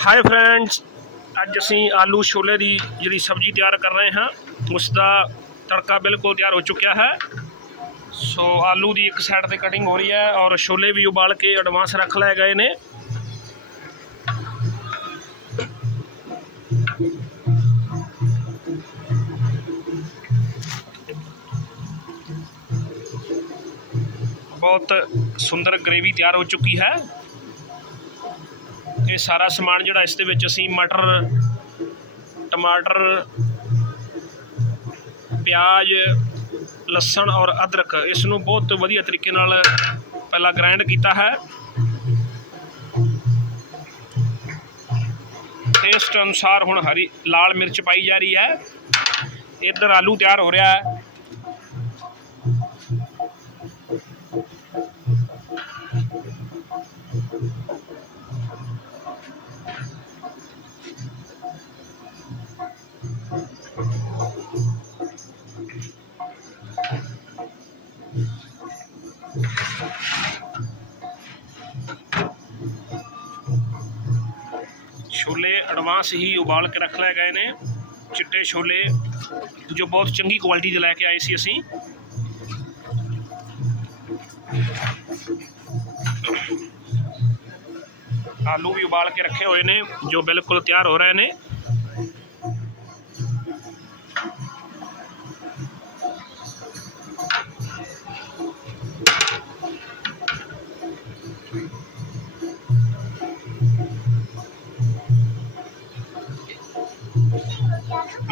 High friends ਅੱਜ ਅਸੀਂ ਆਲੂ ਛੋਲੇ ਦੀ ਜਿਹੜੀ ਸਬਜ਼ੀ ਤਿਆਰ ਕਰ ਰਹੇ ਹਾਂ, ਉਸ ਦਾ ਤੜਕਾ ਬਿਲਕੁਲ ਤਿਆਰ ਹੋ ਚੁੱਕਿਆ ਹੈ। ਸੋ ਆਲੂ ਦੀ ਇੱਕ ਸਾਈਡ ਤੇ ਕਟਿੰਗ ਹੋ ਰਹੀ ਹੈ ਔਰ ਛੋਲੇ ਵੀ ਉਬਾਲ ਕੇ ਐਡਵਾਂਸ ਰੱਖ ਲਏ ਗਏ ਨੇ। ਬਹੁਤ ਸੁੰਦਰ ਗ੍ਰੇਵੀ ਤਿਆਰ ਹੋ ਚੁੱਕੀ ਹੈ। ਇਹ ਸਾਰਾ ਸਮਾਨ ਜਿਹੜਾ ਇਸ ਦੇ ਵਿੱਚ ਅਸੀਂ ਮਟਰ, ਟਮਾਟਰ, ਪਿਆਜ਼, ਲਸਣ ਔਰ ਅਦਰਕ ਇਸ ਨੂੰ ਬਹੁਤ ਵਧੀਆ ਤਰੀਕੇ ਨਾਲ ਪਹਿਲਾਂ ਗ੍ਰਾਈਂਡ ਕੀਤਾ ਹੈ। ਟੇਸਟ ਅਨੁਸਾਰ ਹੁਣ ਹਰੀ, ਲਾਲ ਮਿਰਚ ਪਾਈ ਜਾ ਰਹੀ ਹੈ। ਇੱਧਰ ਆਲੂ ਤਿਆਰ ਹੋ ਰਿਹਾ ਹੈ। ਛੋਲੇ ਐਡਵਾਂਸ ਹੀ ਉਬਾਲ ਕੇ ਰੱਖ ਲਏ ਗਏ ਨੇ ਚਿੱਟੇ ਛੋਲੇ ਜੋ ਬਹੁਤ ਚੰਗੀ ਕੁਆਲਿਟੀ ਦੇ ਲੈ ਕੇ ਆਏ ਸੀ ਅਸੀਂ ਆਲੂ ਵੀ ਉਬਾਲ ਕੇ ਰੱਖੇ ਹੋਏ ਨੇ ਜੋ ਬਿਲਕੁਲ ਤਿਆਰ ਹੋ ਰਹੇ ਨੇ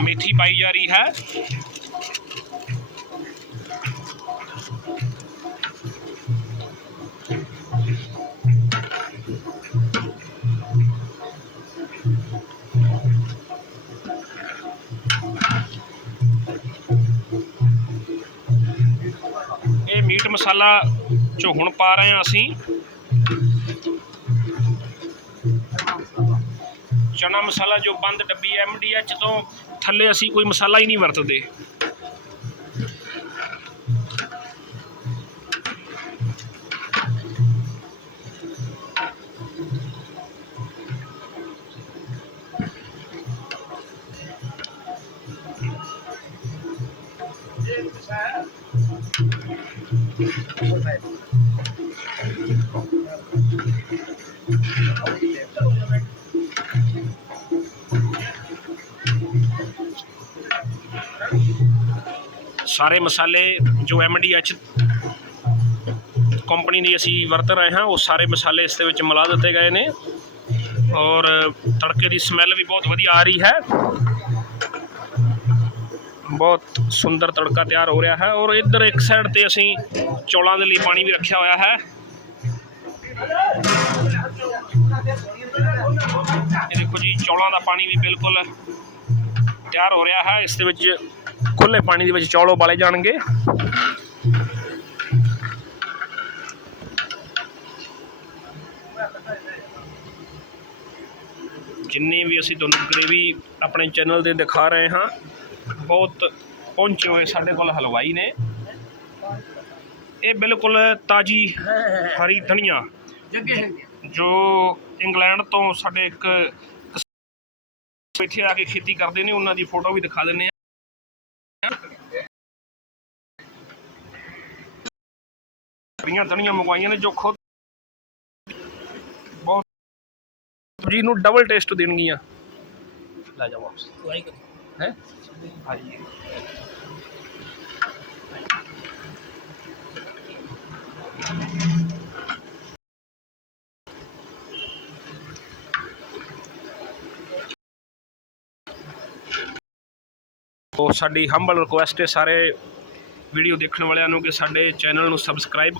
ਮੇਥੀ ਪਾਈ ਜਾ ਰਹੀ ਹੈ। ਇਹ ਮੀਟ ਮਸਾਲਾ ਜੋ ਹੁਣ ਪਾ ਰਹੇ ਹਾਂ ਅਸੀਂ। ਚਨਾ ਮਸਾਲਾ ਜੋ ਬੰਦ ਡੱਬੀ ਐਮਡੀਐਚ ਤੋਂ ਥੱਲੇ ਅਸੀਂ ਕੋਈ ਮਸਾਲਾ ਹੀ ਨਹੀਂ ਵਰਤਦੇ। ਸਾਰੇ ਮਸਾਲੇ ਜੋ ਐਮਡੀਐਚ ਕੰਪਨੀ ਦੀ ਅਸੀਂ ਵਰਤ ਰਹੇ ਹਾਂ, ਉਹ ਸਾਰੇ ਮਸਾਲੇ ਇਸ ਦੇ ਵਿੱਚ ਮਿਲਾ ਦਿੱਤੇ ਗਏ ਨੇ। ਔਰ ਤੜਕੇ ਦੀ ਸਮੈਲ ਵੀ ਬਹੁਤ ਵਧੀਆ ਆ ਰਹੀ ਹੈ। ਬਹੁਤ ਸੁੰਦਰ ਤੜਕਾ ਤਿਆਰ ਹੋ ਰਿਹਾ ਹੈ ਔਰ ਇੱਧਰ ਇੱਕ ਸਾਈਡ ਤੇ ਅਸੀਂ ਚੌਲਾਂ ਦੇ ਲਈ ਪਾਣੀ ਵੀ ਰੱਖਿਆ ਹੋਇਆ ਹੈ। ਇਹ ਦੇਖੋ ਜੀ, ਚੌਲਾਂ ਦਾ ਪਾਣੀ ਵੀ ਬਿਲਕੁਲ ਤਿਆਰ ਹੋ ਰਿਹਾ ਹੈ। ਇਸ ਦੇ ਵਿੱਚ ਖੁੱਲੇ ਪਾਣੀ ਦੇ ਵਿੱਚ ਚੌਲ ਉਬਾਲੇ ਜਾਣਗੇ। ਜਿੰਨੀ ਵੀ ਅਸੀਂ ਤੁਹਾਨੂੰ ਗ੍ਰੇਵੀ ਆਪਣੇ ਚੈਨਲ ਤੇ ਦਿਖਾ ਰਹੇ ਹਾਂ, ਬਹੁਤ ਪਹੁੰਚੇ ਹੋਏ ਸਾਡੇ ਕੋਲ ਹਲਵਾਈ ਨੇ। ਇਹ ਬਿਲਕੁਲ ਤਾਜੀ ਹਰੀ ਧਨੀਆ, ਜੋ ਇੰਗਲੈਂਡ ਤੋਂ ਸਾਡੇ ਇੱਕ ਇੱਥੇ ਆ ਕੇ ਖੇਤੀ ਕਰਦੇ ਨੇ, ਉਹਨਾਂ ਦੀ ਫੋਟੋ ਵੀ ਦਿਖਾ ਦਿੰਨੇ ਆ ਹਰੀਆਂ ਧਨੀਆਂ ਮੰਗਵਾਈਆਂ ਨੇ ਜੋ ਖੁਦ ਬਹੁਤ ਜੀ ਨੂੰ ਡਬਲ ਟੇਸਟ ਦੇਣਗੀਆਂ। ਲੈ ਜਾਓ ਵਾਪਸ। ਹੈ? ਆਈਏ ਉਹ ਸਾਡੀ ਹੰਬਲ ਰਿਕੁਐਸਟ ਹੈ ਸਾਰੇ ਵੀਡੀਓ ਦੇਖਣ ਵਾਲਿਆਂ ਨੂੰ ਕਿ ਸਾਡੇ ਚੈਨਲ ਨੂੰ ਸਬਸਕ੍ਰਾਈਬ